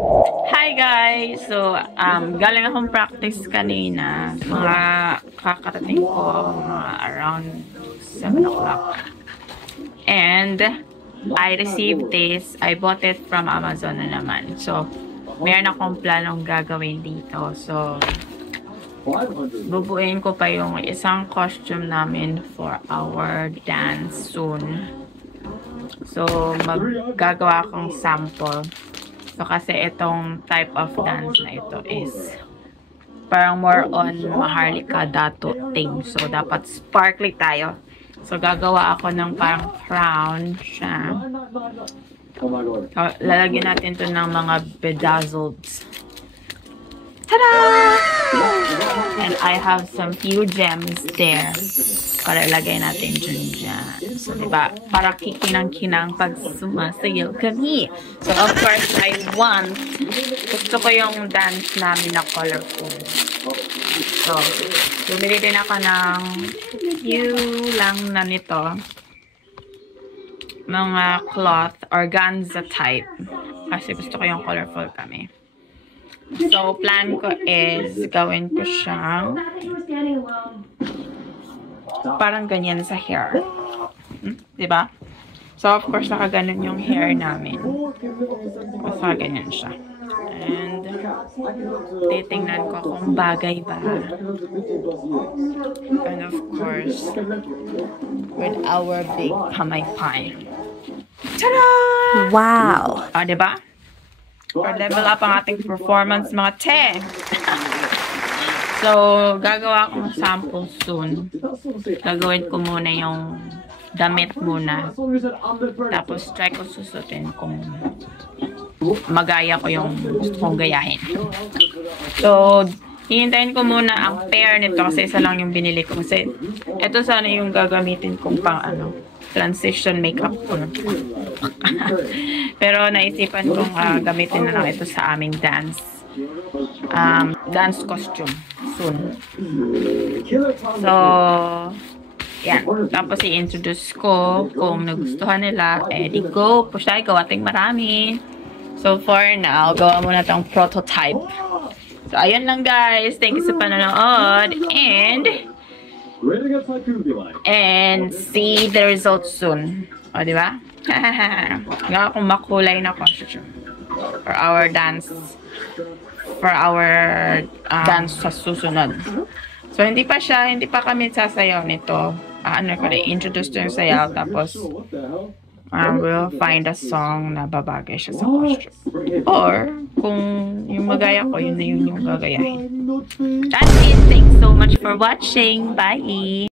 Hi guys! So, galing akong practice kanina. Mga kakarating ko, mga around 7 o'clock. And, I received this. I bought it from Amazon na naman. So, meron akong planong gagawin dito. So, bubuin ko pa yung isang costume namin for our dance soon. So, maggagawa akong sample. So, kasi itong type of dance na ito is parang more on Maharlika Dato thing. So, dapat sparkly tayo. So, gagawa ako ng parang crown siya. So, lalagyan natin ito ng mga bedazzled. Tada! And I have some few gems there. Para ilagay natin dyan. So, diba? Para kikinang-kinang pag sumasayaw kami. So, of course, gusto ko yung dance namin na colorful. So, bumili din ako ng few lang na nito. Mga cloth, organza type. Kasi gusto ko yung colorful kami. So, plan ko is gawin ko siyang parang ganyan sa hair. Diba? So, of course, nakaganon yung hair namin. Basta ganyan siya. And, titingnan ko kung bagay ba. And, of course, with our big pamaypay. Tada! Wow! O, diba? Or level up ang ating performance, mga te! So, gagawa akong sample soon. Gagawin ko muna yung damit muna. Tapos, try ko susutin kung magaya ko yung gusto kong gayahin. So, hihintayin ko muna ang pair nito kasi isa lang yung binili ko. Kasi, ito sana yung gagamitin kong pang transition makeup ko. Pero, naisipan kong gamitin na lang ito sa aming dance costume soon. So, yan. Tapos i-introduce ko kung nagustuhan nila. Di go. Push tayo. Gawa tayong marami. So, for now, gawa muna tong prototype. So, ayun lang guys. Thank you sa panonood. And see the results soon. O, diba? Gawa akong makulay na costume for our dance. Dance sa susunod. So, hindi pa kami sasayaw nito. Introduce to yung sayaw, tapos we'll find a song na babagay siya sa costume. Or, kung yung magaya ko, yun na yung gagayahin. That's it. Thanks so much for watching. Bye!